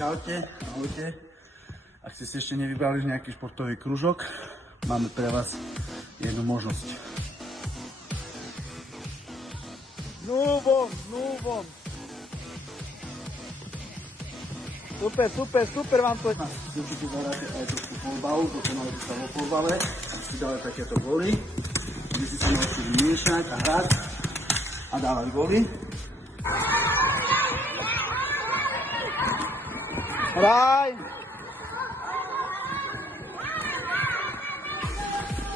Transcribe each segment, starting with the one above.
čaute, ahojte. Ak ste si ešte nevybrali nejaký športový kružok, máme pre vás jednu možnosť. Núvom. Super vám to. Určite dáte aj trošku polbalu, dokonale by sa vo polbale. Si dáte takéto góly, aby si sa naučili miešať a hrať a dávať góly. Hraj!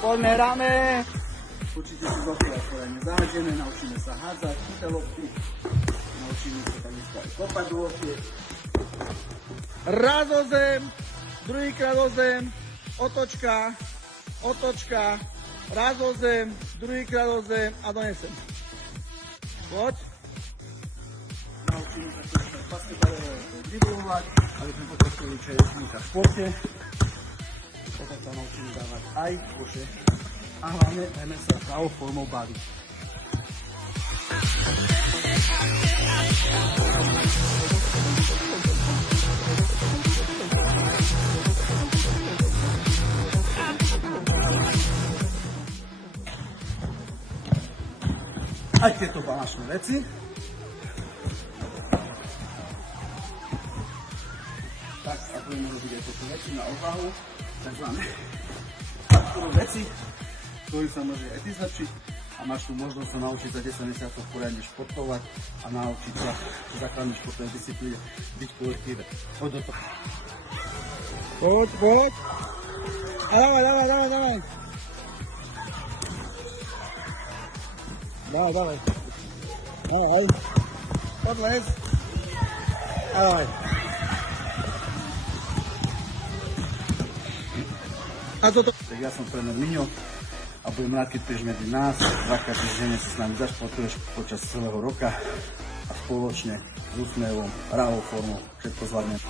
Poďme, hráme! Určite si dokiaľ poriadne zájdeme, naučíme sa hádzať, chytať lopty, naučíme sa takisto aj kopať do loptiek. Raz o zem, druhýkrát o zem, otočka, raz o zem, druhýkrát o zem a donesem. Poď. Naučíme sa takisto aj basketbalové driblovať, aby sme pokračovali čo je v športe. Potom sa naučíme dávať aj koše. A hlavne dajme sa pravou formou baviť. Aj tieto balančné veci. Tak, a budeme robiť aj tieto veci na odvahu. Takzvané veci, ktorý sa môže aj ty zlepšiť a máš tu možnosť sa naučiť za 10 mesiacov poriadne športovať a naučiť sa základnej športovej disciplíne byť v kolektíve. Poď do toho. Poď. A dávaj. Dávaj. Poď les. Dávaj. A toto. Tak ja som tréner Miňo a budem rád, keď prídeš medzi nás. Dvakrát týždenne sa s nami zašportuješ počas celého roka a spoločne s úsmevom, hravou formou všetko zvládneme.